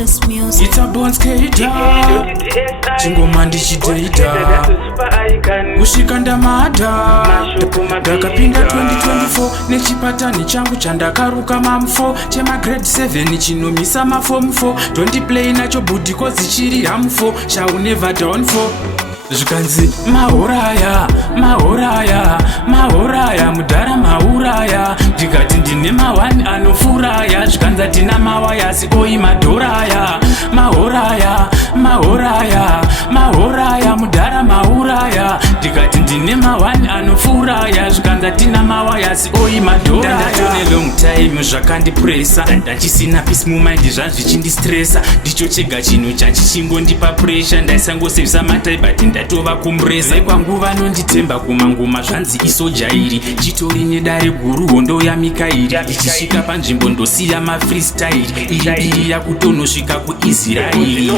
this music. It's a bones skater. Chingoma ndichidata. Kushika ndamada. Ndakapinda 2024 nechipatani changu chandakaruka mamfo. Chema grade 7 chinomisa mafom 4. Don't play nacho budi cause chiri hamfo. Shall never down for. Zvikanzi mahoraya, mahoraya, mahoraya, mudhara mahuraya. Ndikati ndine mawani anofuraya. Zvikanzi tina mawaya sikoi madhoraya. Mahoraya, mahoraya, mahoraya, mudhara mahuraya. Ndikati ndine mawani anofuraya. Zvikanzi tina mawaya sikoi madhoraya. Ndatone long time zvakandipresa. Ndachisina peace mumind zvazvichindistresa. Ndicho chega chinhu chachichingondipa pressure. Ndaisangosevisa matai but ndatova kumuresa. Kwangu vanonditemba kumangoma zvanzi isojairi. Chitori nedare guru hondo yamikairi. Ichisvika panzvimbo ndosiya mafreestyle. Iri yakutonosvika kuIsraeri.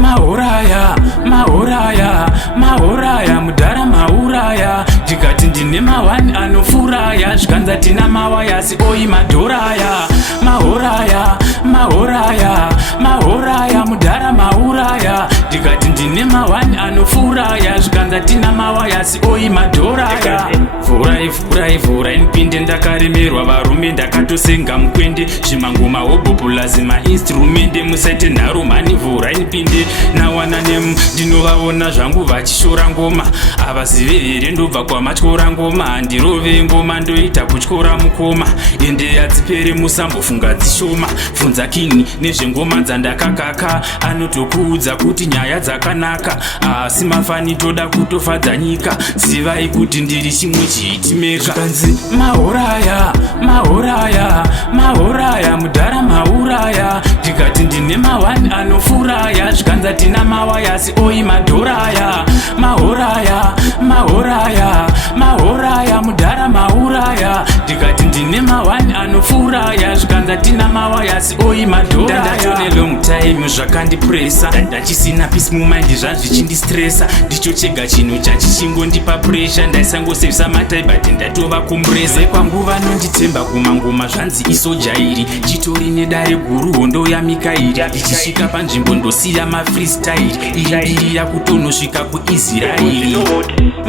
Mahoraya, mahoraya, mahoraya, mudhara mahuraya. Ndikati ndine mawani anofuraya. Zvikanzi tina mawaya sikoi madhoraya. Mahoraya, mahoraya, mahoraya, mudhara mahuraya. Ndikati ndine mawani anofuraya. Zvikanzi tina mawaya sikoi madhoraya. Vurai, vurai, vurai nipinde ndakaremerwa varume ndakatosenga mukwende. Zvimangoma hobhopu lazima instrumente musaite nharo mani vurai nipinde. Nawana nemu ndinovaona zvangu vachishora ngoma. Avazive here ndobva kwamatyora ngoma. Handirove ngoma ndoita kutyora mukoma. Ende yadzipere musambofunga dzishoma. Funza kini nezvengoma dzandakakaka. Anotokuudza kuti nyaya dzakanaka. Asi mafani toda kutofadza nyika. Zivai kuti ndiri chimwe chiitimeka. Zvikanzi mahoraya, mahoraya, mahoraya, mudhara mahuraya. Ndikati ndine mawani anofuraya. Zvikanzi tina mawaya sikoi madhoraya. Mahoraya, mahoraya, mahoraya, mudhara mahuraya. Ndikati ndine mawani anofuraya. Zvikanzi tina mawaya sikoi madhoraya. Ndatone long time zvakandipresa. Ndachisina peace mumind zvazvichindistresa. Ndicho chega chinhu chachichingondipa pressure. Ndaisangosevisa matai but ndatova kumuresa. Kwangu vanonditemba kumangoma zvanzi isojairi. Chitori nedare guru hondo yamikairi. Ichisvika panzvimbo ndosiya mafreestyle. Iri yakutonosvika kuIsraeri.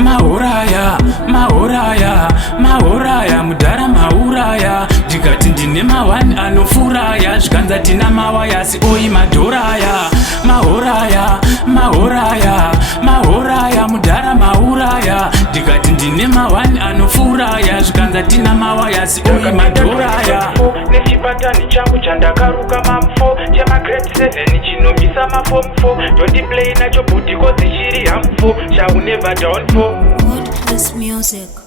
Mahoraya, mahoraya, mahoraya, mudhara mahuraya. Ndikati ndine mawani anofuraya. Zvikanzi tina mawaya sikoi madhoraya. Mahoraya, mahoraya, mahoraya, mudhara mahuraya. Ndikati ndine mawani anofuraya. Zvikanzi tina mawaya sikoi madhoraya. Nechipatani changu chandakaruka mamfo. Chema grade 7 chinomisa mafom 4. Don't play nacho budi cause chiri hamfo. Shall never down for. This music.